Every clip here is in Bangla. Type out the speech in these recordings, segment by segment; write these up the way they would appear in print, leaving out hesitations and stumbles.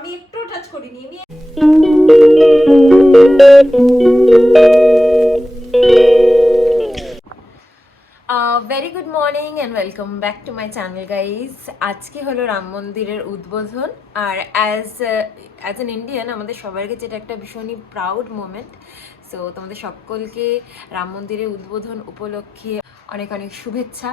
আমি একটু টাচ করিনি। Very good morning and welcome back to my channel guys. আজকে হলো রাম মন্দিরের উদ্বোধন, আর অ্যাজ অ্যান ইন্ডিয়ান আমাদের সবার কাছে এটা একটা ভীষণই প্রাউড মোমেন্ট। সো তোমাদের সকলকে রাম মন্দিরের উদ্বোধন উপলক্ষে অনেক অনেক শুভেচ্ছা।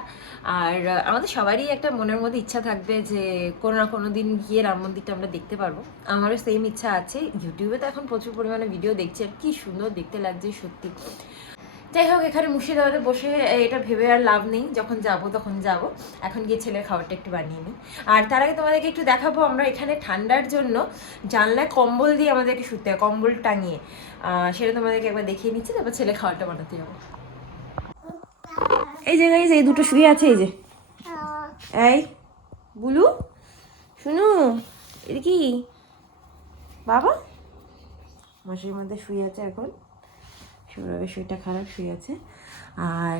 আর আমাদের সবারই একটা মনের মধ্যে ইচ্ছা থাকবে যে কোনো না কোনো দিন গিয়ে রাম মন্দিরটা আমরা দেখতে পারবো। আমারও সেম ইচ্ছা আছে। ইউটিউবে তো এখন প্রচুর পরিমাণে ভিডিও দেখছি, আর কি সুন্দর দেখতে লাগছে সত্যি। যাই হোক, এখানে মুর্শিদাবাদে বসে এটা ভেবে আর লাভ নেই, যখন যাব তখন যাব। এখন গিয়ে ছেলের খাবারটা একটু বানিয়ে নিই। আর তার আগে তোমাদেরকে একটু দেখাবো, আমরা এখানে ঠান্ডার জন্য জানলায় কম্বল দিয়ে আমাদেরকে শুতে হয়, কম্বল টাঙিয়ে। সেটা তোমাদেরকে একবার দেখিয়ে নিচ্ছি, তারপর ছেলে খাবারটা বানাতে যাবো। এই যে গাইজ, এই দুটো শুয়ে আছে। এই যে এই বুলু, শুনু, এটা কি বাবা? মাসির মধ্যে শুয়ে আছে এখন, সৌরভের শরীরটা খারাপ, শুয়ে আছে। আর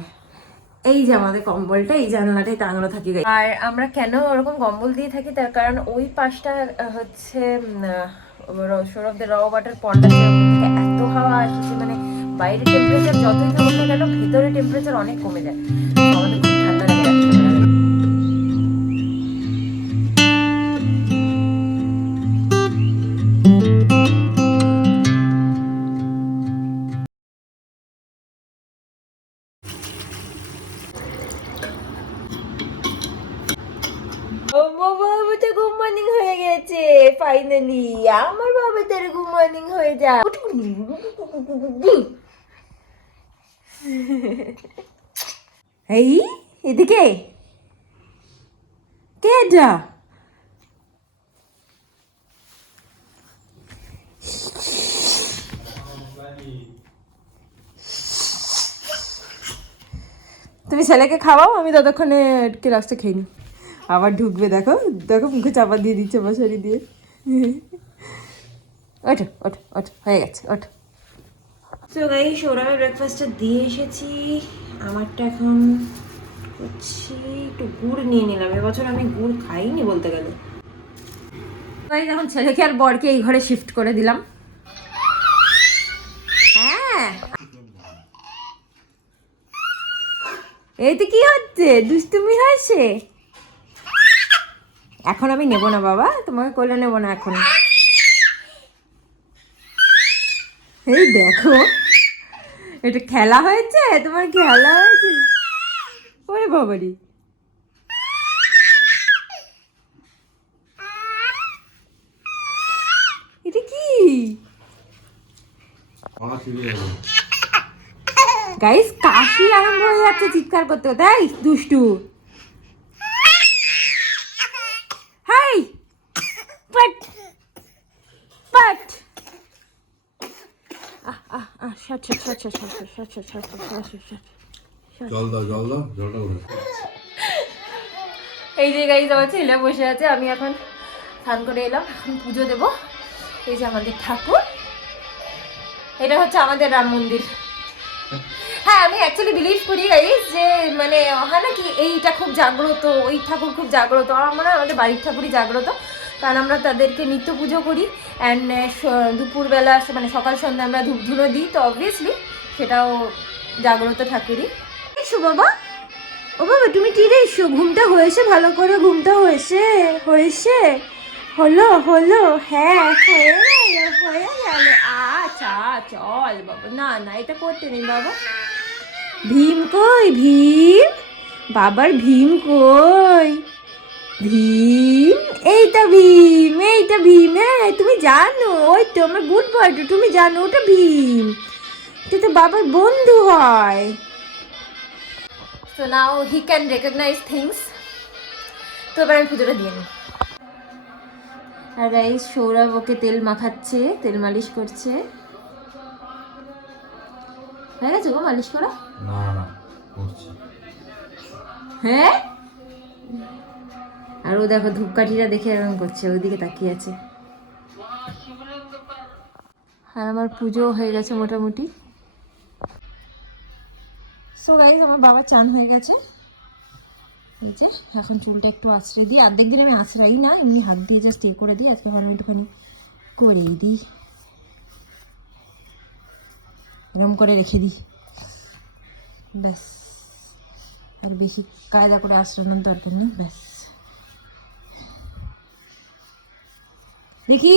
এই যে আমাদের কম্বলটা এই জানলাটাই টাঙানো থাকি। আর আমরা কেন ওরকম কম্বল দিয়ে থাকি, তার কারণ ওই পাশটা হচ্ছে সৌরভদের র ওয়াটার পন্ড আছে, থেকে এত হাওয়া আসছে, মানে বাইরের টেম্পারেচার যতই থাকুক না কেন ভেতরে টেম্পারেচার অনেক কমে যায়, আমাদের খুব ঠান্ডা লাগে রাত্রিবেলা। আমার বাবাটা গুড মর্নিং হয়ে গেছে ফাইনালি। আমার বাবাটার গুড মর্নিং হয়ে যা। এই এদিকে কে এটা? তুমি ছেলেকে খাওয়াও, আমি ততক্ষণে লাস্টে খেয়ে নি। আবার ঢুকবে, দেখো দেখো, মুখে চাপা দিয়ে দিচ্ছে মশারি দিয়ে। ওঠো ওঠো ওঠো, হয়ে গেছে, ওঠো। তো গাই, সৌরভের ব্রেকফাস্টটা দিয়ে এসেছি। আমারটা এখন করছি, একটু গুড় নিয়ে নিলাম। এবছর আমি গুড় খাইনি বলতে গেলে। গাই, এখন ছেলেকে আর বরকে এই ঘরে শিফট করে দিলাম। হ্যাঁ, এইতে কি হচ্ছে? দুষ্টুমি হয়েছে। এখন আমি নেব না বাবা, তোমাকে কোলে নেব না এখন। এই দেখো, এটা খেলা হয়েছে, তোমার খেলা হয়েছে। ওরে বাবারি, এটা কি গাইস? কাশি আরম্ভ হয়ে যাচ্ছে, চিৎকার করতে, তাই দুষ্টু। হাই পাট পাট, এই যে গাইস, আমার ছেলে বসে আছে, আমি এখন স্নান করে এলাম, এখন পুজো দেব। এই যে আমাদের ঠাকুর, এটা হচ্ছে আমাদের রাম মন্দির। হ্যাঁ, আমি অ্যাকচুয়ালি বিলিভ করি গাইস যে মানে হয় না কি, এইটা খুব জাগ্রত, ওই ঠাকুর খুব জাগ্রত। আমার মনে হয় আমাদের বাড়ির ঠাকুরই জাগ্রত, কারণ আমরা তাদেরকে নিত্য পুজো করি। অ্যান্ড দুপুরবেলা মানে সকাল সন্ধ্যা আমরা ধূপ ধুনো দিই, তো অবভিয়াসলি সেটাও জাগ্রত ঠাকুরই। এসো বাবা, ও বাবা তুমি তীরে এসো, ঘুমটা হয়েছে ভালো করে, ঘুমটা হয়েছে হয়েছে, হলো হলো, হ্যাঁ হয়ে গেল হয়ে গেল। আচ্ছা চল বাবা, না না এটা করতে নেই বাবা। ভীম কই? ভীম, বাবার ভীম কই? ভীম, এইটা ভীম, এইটা ভীম। হ্যাঁ তুমি জানো, ওই তো আমার গুড বয়, তুমি জানো ওটা ভীম, এটা তো বাবার বন্ধু হয়। So now he can recognize things. তো এবার আমি পুজোটা দিয়ে নিই। আর গাইস, সৌরভ ওকে তেল মাখাচ্ছে, তেল মালিশ করছে। হয়ে গেছে গো মালিশ করা? না না, করছি। হ্যাঁ, আর ও দেখো ধূপকাঠিটা দেখে এরকম করছে, ওইদিকে তাকিয়ে আছে। আর আমার পুজো হয়ে গেছে মোটামুটি। সো গাইস, আমার বাবা চান হয়ে গেছে। এই যে এখন চুলটা একটু আঁচড়ে দিই, অর্ধেক দিন আমি আঁচড়াই না, এমনি হাত দিয়ে জাস্ট করে দিই, আজকে আমি একটুখানি করেই দিই, এরকম করে রেখে দিই, ব্যাস। আর বেশি কায়দা করে আঁচড়ানোর দরকার নেই, ব্যাস। দেখি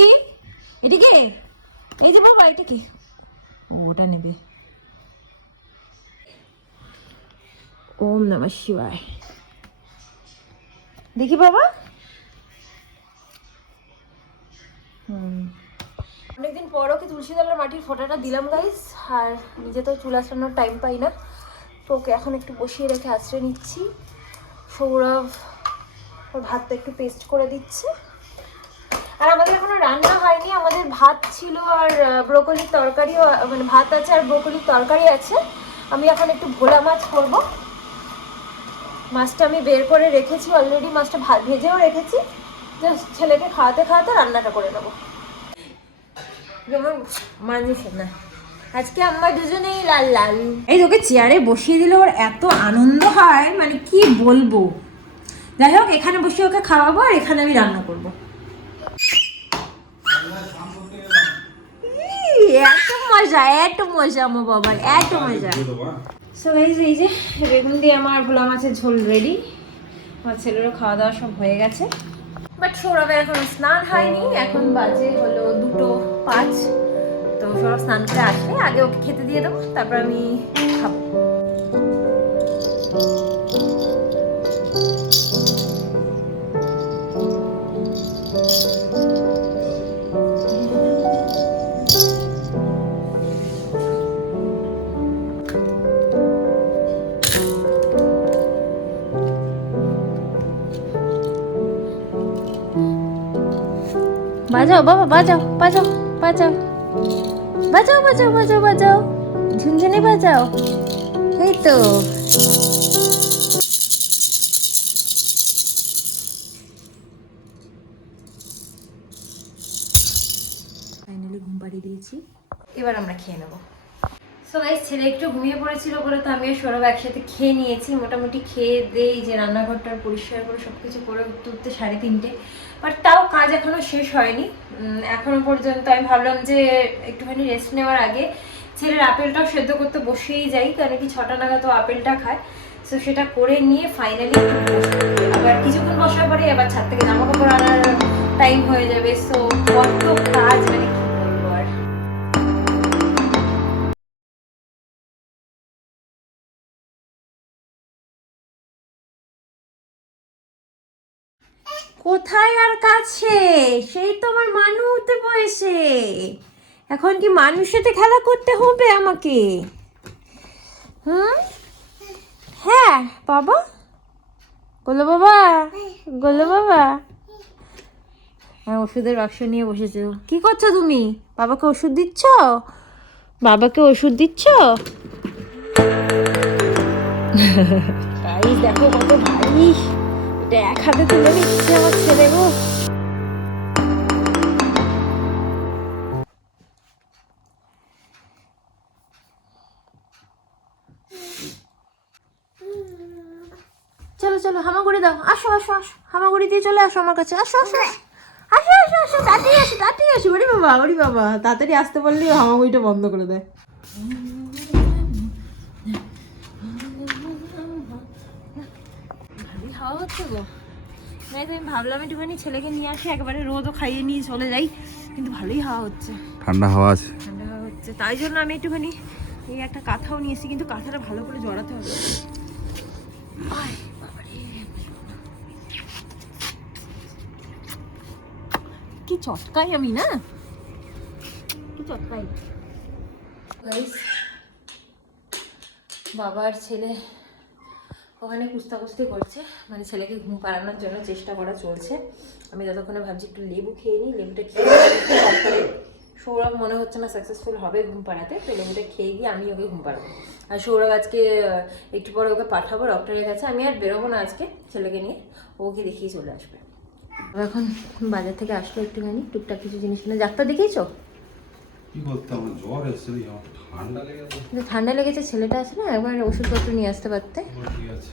এদিকে, এই যে বাবা এটা কি, ও ওটা নেবে। ওম নমঃ শিবায়। দেখি বাবা। অনেকদিন পরও কি তুলসী তলার মাটির ফোঁটাটা দিলাম গাইস, আর নিজে তো চুল আঁচড়ানোর টাইম পাই না, তো ওকে এখন একটু বসিয়ে রেখে আঁচড়ে নিচ্ছি। সৌরভ ওর ভাতটা একটু পেস্ট করে দিচ্ছে। আর আমাদের এখনো রান্না হয়নি, আমাদের ভাত ছিল আর ব্রোকলির তরকারিও, মানে ভাত আছে আর ব্রোকলির তরকারি আছে। আমি এখন একটু ভোলা মাছ করব। মাছটা আমি বের করে রেখেছি অলরেডি, মাছটা ভেজেও রেখেছি, জাস্ট ছেলেকে খাওয়াতে খাওয়াতে রান্নাটা করে নেবো। মানুষ না আজকে আমরা দুজনেই লাল লাল। এই তোকে চেয়ারে বসিয়ে দিলে ওর এত আনন্দ হয়, মানে কি বলবো। যাই হোক, এখানে বসে ওকে খাওয়াবো আর এখানে আমি রান্না করবো। এত মজা আমার বাবার, এত মজা। সো গাইস, এই যে বেগুন দিয়ে আমার ভোলা মাছের ঝোল রেডি। আমার ছেলেরও খাওয়া দাওয়া সব হয়ে গেছে, বাট সৌরভের এখনো স্নান হয়নি। এখন বাজে হলো 2:05। তো সৌরভ স্নান করে আসলে আগে ওকে খেতে দিয়ে দেবো, তারপর আমি খাবো। বাজাও বাবা, বাজাও বাজাও বাজাও বাজাও বাজাও বাজাও বাজাও, ঝুনঝুনি বাজাও। এই তো ফাইনালি ঘুম পাড়িয়ে দিয়েছি, এবার আমরা খেয়ে নেবো। সো গাইস, ছেলে একটু ঘুমিয়ে পড়েছিল বলে তো আমি আর সৌরভ একসাথে খেয়ে নিয়েছি। মোটামুটি খেয়ে দেই যে রান্নাঘরটার পরিষ্কার করে সব কিছু করে উঠতে উঠতে 3:30। বাট তাও কাজ এখনো শেষ হয়নি এখনো পর্যন্ত। আমি ভাবলাম যে একটুখানি রেস্ট নেওয়ার আগে ছেলের আপেলটাও সেদ্ধ করতে বসেই যাই, কারণ কি 6টা নাগাদ তো আপেলটা খায়। সো সেটা করে নিয়ে ফাইনালি আবার কিছুক্ষণ বসার পরে আবার ছাদ থেকে জামা কাপড় আনার টাইম হয়ে যাবে। সো কত কাজ, মানে কি বলবো আর। কোথায় আর কাছে, সেই তো আমার মানু হতে বয়সে। এখন কি মানুষের সাথে খেলা করতে হবে আমাকে? হ্যাঁ বাবা, গোলো বাবা, গোলো বাবা। হ্যাঁ, ওষুধের বাক্স নিয়ে বসেছো। কি করছো তুমি? বাবাকে ওষুধ দিচ্ছ? বাবাকে ওষুধ দিচ্ছ? গাইস দেখো কত ভারী, এটা এক হাতে তুলে নিচ্ছে আমার ছেলে গো। চলো চলো, হামাগুড়ি দাও, আসো আসো আসো, হামাগুড়ি দিয়ে চলে আসো আমার কাছে, আসো আসো আসো আসো আসো, তাড়াতাড়ি আসো তাড়াতাড়ি আসো। ওরে বাবা, ওরে বাবা, তাড়াতাড়ি আসতে বললে হামাগুড়িটা বন্ধ করে দেয়। ভালোই হাওয়া হচ্ছে গো। নাই তো আমি ভাবলাম একটুখানি ছেলেকে নিয়ে আসি, একবারে রোদও খাইয়ে নিয়ে চলে যাই, কিন্তু ভালোই হাওয়া হচ্ছে, ঠান্ডা হাওয়া আছে। ঠান্ডা হাওয়া হচ্ছে, তাই জন্য আমি একটুখানি এই একটা কাঁথাও নিয়ে এসেছি, কিন্তু কাঁথাটা ভালো করে জড়াতে হবে। কি চটকাই আমি, না কি চটকাই। বাবা আর ছেলে ওখানে কুস্তাকুস্তি করছে, মানে ছেলেকে ঘুম পাড়ানোর জন্য চেষ্টা করা চলছে। আমি যতক্ষণে ভাবছি একটু লেবু খেয়ে নিই, লেবুটা খেয়ে সৌরভ মনে হচ্ছে না সাকসেসফুল হবে ঘুম পাড়াতে, তো লেবুটা খেয়ে গিয়ে আমি ওকে ঘুম পাড়াবো। আর সৌরভ আজকে একটু পরে ওকে পাঠাবো ডক্টরের কাছে। আমি আর বেরোবো না আজকে ছেলেকে নিয়ে, ওকে দেখিয়ে চলে আসবে। এখন বাজার থেকে আসলো একটুখানি টুকটাক কিছু জিনিস কিনে। ডাক্তার দেখিয়েছো? কি বলতে, আমার জ্বর এসেছে, ঠান্ডা লেগেছে। ঠান্ডা লেগেছে, ছেলেটা আছে না, একবার ওষুধপত্র নিয়ে আসতে পারতে। ঠিক আছে।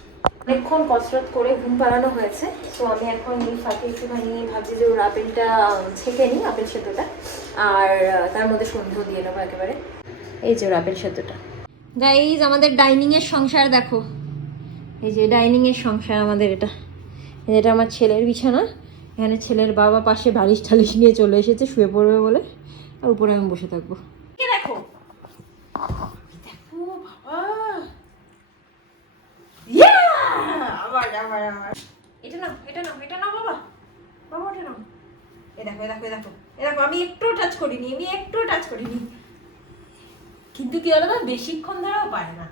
অনেকক্ষণ কসরত করে ঘুম পাড়ানো হয়েছে। তো আমি এখন এই ফাঁকে একটুখানি ভাবছি যে ওর আপেলটা ছেঁকে নিই, আপেল সেদ্ধটা, আর তার মধ্যে সন্ধ্যেও দিয়ে নেবো একেবারে। এই যে ওর আপেল সেদ্ধটা। গাইজ আমাদের ডাইনিংয়ের সংসার দেখো, এই যে ডাইনিংয়ের সংসার আমাদের এটা। এটা আমার ছেলের বিছানা, এখানে ছেলের বাবা পাশে বালিশ টালিশ নিয়ে চলে এসেছে শুয়ে পড়বে বলে, আর উপরে আমি বসে থাকবো। দেখো দেখো বাবা, আবার আবার আবার এটা নাও, এটা নাও, এটা নাও বাবা, বাবা ওটা নাও। এ দেখো এ দেখো এ দেখো এ দেখো, আমি একটু টাচ করিনি, আমি একটু টাচ করিনি, কিন্তু কি হলো না, বেশিক্ষণ ধরেও পারে না,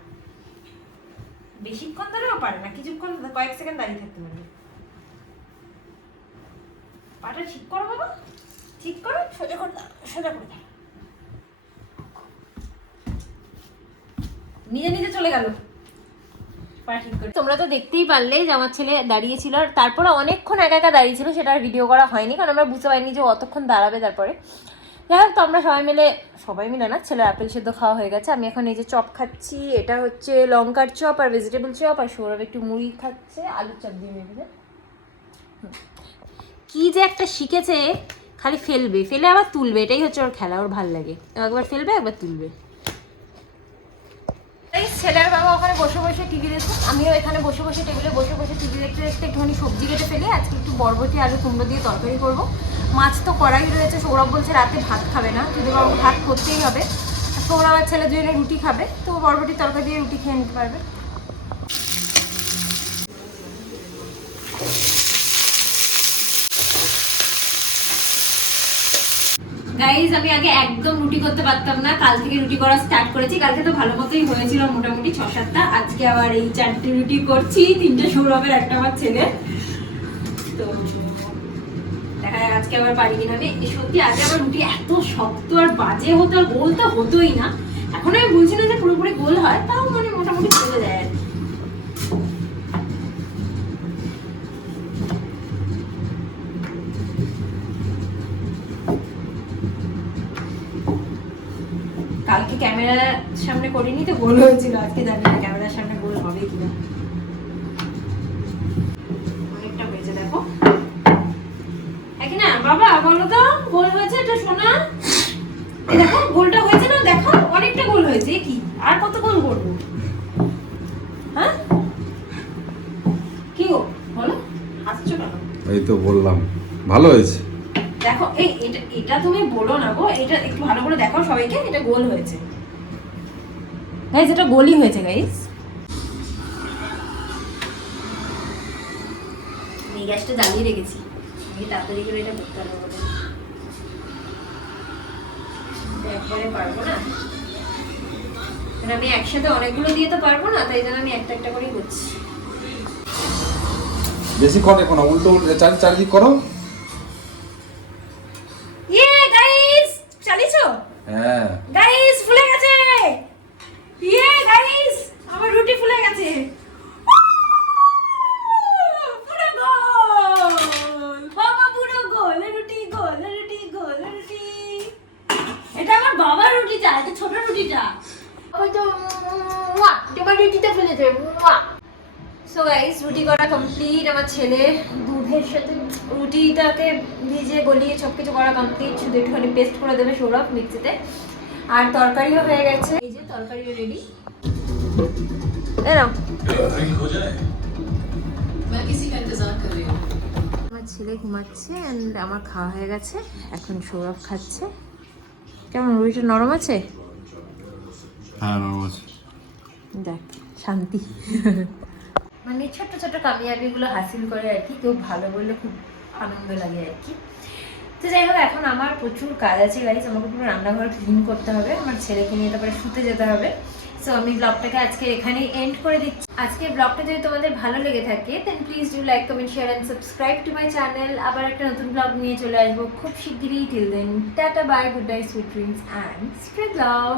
বেশিক্ষণ ধরেও পারে না, কিছুক্ষণ কয়েক সেকেন্ড দাঁড়িয়ে থাকতে পারবে। পাটা ঠিক করো বাবা, ঠিক করো, সোজা করে দাও, সোজা করে দাও। নিজে নিজে চলে গেল। তোমরা তো দেখতেই পারলে যে আমার ছেলে দাঁড়িয়েছিল, আর তারপরে অনেকক্ষণ একা একা দাঁড়িয়েছিল, সেটা ভিডিও করা হয়নি কারণ আমরা বুঝতে পারিনি যে অতক্ষণ দাঁড়াবে। তারপরে যাই হোক, তো আমরা সবাই মিলে না, ছেলের আপেল সেদ্ধ খাওয়া হয়ে গেছে। আমি এখন এই যে চপ খাচ্ছি, এটা হচ্ছে লঙ্কার চপ আর ভেজিটেবল চপ, আর সৌরভ একটু মুড়ি খাচ্ছে আলুর চপ দিয়ে মেখে। কি যে একটা শিখেছে, খালি ফেলবে, ফেলে আবার তুলবে, এটাই হচ্ছে ওর খেলা, ওর ভাল লাগে, একবার ফেলবে একবার তুলবে। এই ছেলের বাবা ওখানে বসে বসে টিভি দেখছে, আমিও এখানে বসে বসে টেবিলে বসে বসে টিভি দেখতে দেখতে একটুখানি সবজি কেটে ফেলি। আজকে একটু বরবটি আলু কুমড়ো দিয়ে তরকারি করবো। মাছ তো কড়াই রয়েছে, সৌরভ বলছে রাতে ভাত খাবে না, যদি বাবু ভাত করতেই হবে, সৌরভ আর ছেলে দুজনে রুটি খাবে, তো বরবটির তরকারি দিয়ে রুটি খেয়ে নিতে পারবে। গাইজ আমি আগে একদম রুটি করতে পারতাম না, কাল থেকে রুটি করা স্টার্ট করেছি। কালকে তো ভালো মতোই হয়েছিল, মোটামুটি 6-7টা। আজকে আবার এই 4টে রুটি করছি, 3টে সৌরভের, একটা আমার ছেলে। তো দেখা যাক আজকে আবার পারি কিনা। আমি সত্যি আগে আবার রুটি এত শক্ত আর বাজে হতো, আর গোল তো হতোই না। এখন আমি বলছি না যে পুরোপুরি গোল হয়, তাও মানে মোটামুটি চলে যায় আর কি। কালকে ক্যামেরার সামনে করিনি তো গোল হয়েছিল, আজকে জানি না ক্যামেরার সামনে গোল হবে কিনা। অনেকটা হয়েছে দেখো, না বাবা বলো তো গোল হয়েছে এটা সোনা? এই দেখো গোলটা হয়েছে না, দেখো অনেকটা গোল হয়েছে। কি আর কত গোল করবো? হ্যাঁ কি গো বলো, হাসছো কেন? এই তো বললাম ভালো হয়েছে। দেখো এই এটা তুমি বলো না গো, এটা একটু ভালো করে দেখো সবাইকে, এটা গোল হয়েছে গাইস, এটা গোলই হয়েছে গাইস। এই গ্যাসটা জ্বালিয়ে রেখেছি, আমি তাড়াতাড়ি করে এটা করতে পারবো বলে। একবারে পারবো না, কারণ আমি একসাথে অনেকগুলো দিয়ে তো পারবো না, তাই জন্য আমি একটা একটা করেই করছি। বেশি কর এখন, উল্টো উল্টো চারিদিক করো। ইয়ে গাইস চালিয়েছো? হ্যাঁ গাইস ফুলে গেছে। ইয়ে গাইস আমার রুটি ফুলে গেছে, পুরো গোল বাবা, পুরো গোল রুটি, গোল রুটি, গোল রুটি। এটা আমার বাবার রুটিটা, এটা ছোট রুটিটা। ওই তো তোমার রুটিটা ফেলেছে। সো গাইস রুটি করা কমপ্লিট। আমার ছেলে দুধের সাথে রুটিটাকে ভিজে গলিয়ে সব কিছু করা কমপ্লিট, শুধু একটুখানি পেস্ট করে দেবে সৌরভ মিক্সিতে। আর তরকারিও হয়ে গেছে, এই যে তরকারিও রেডি। আমার ছেলে ঘুমাচ্ছে এন্ড আমার খাওয়া হয়ে গেছে, এখন সৌরভ খাচ্ছে। কেমন রুটিটা নরম আছে? হ্যাঁ নরম আছে। দেখ শান্তি। মানে ছোট ছোট কামিয়াবিগুলো হাসিল করে আর কি, কেউ ভালো বললে খুব আনন্দ লাগে আর কি। তো যাই হোক, এখন আমার প্রচুর কাজ আছে গাইস, আমাকে পুরো রান্নাঘর ক্লিন করতে হবে, আমার ছেলেকে নিয়ে তারপরে শুতে যেতে হবে। সো আমি ব্লগটাকে আজকে এখানেই এন্ড করে দিচ্ছি। আজকে ব্লগটা যদি তোমাদের ভালো লেগে থাকে then please do like, comment, share and subscribe to my channel. আবার একটা নতুন ব্লগ নিয়ে চলে আসবো খুব শিগগিরই। Till then tata bye, good night, sweet dreams and spread love.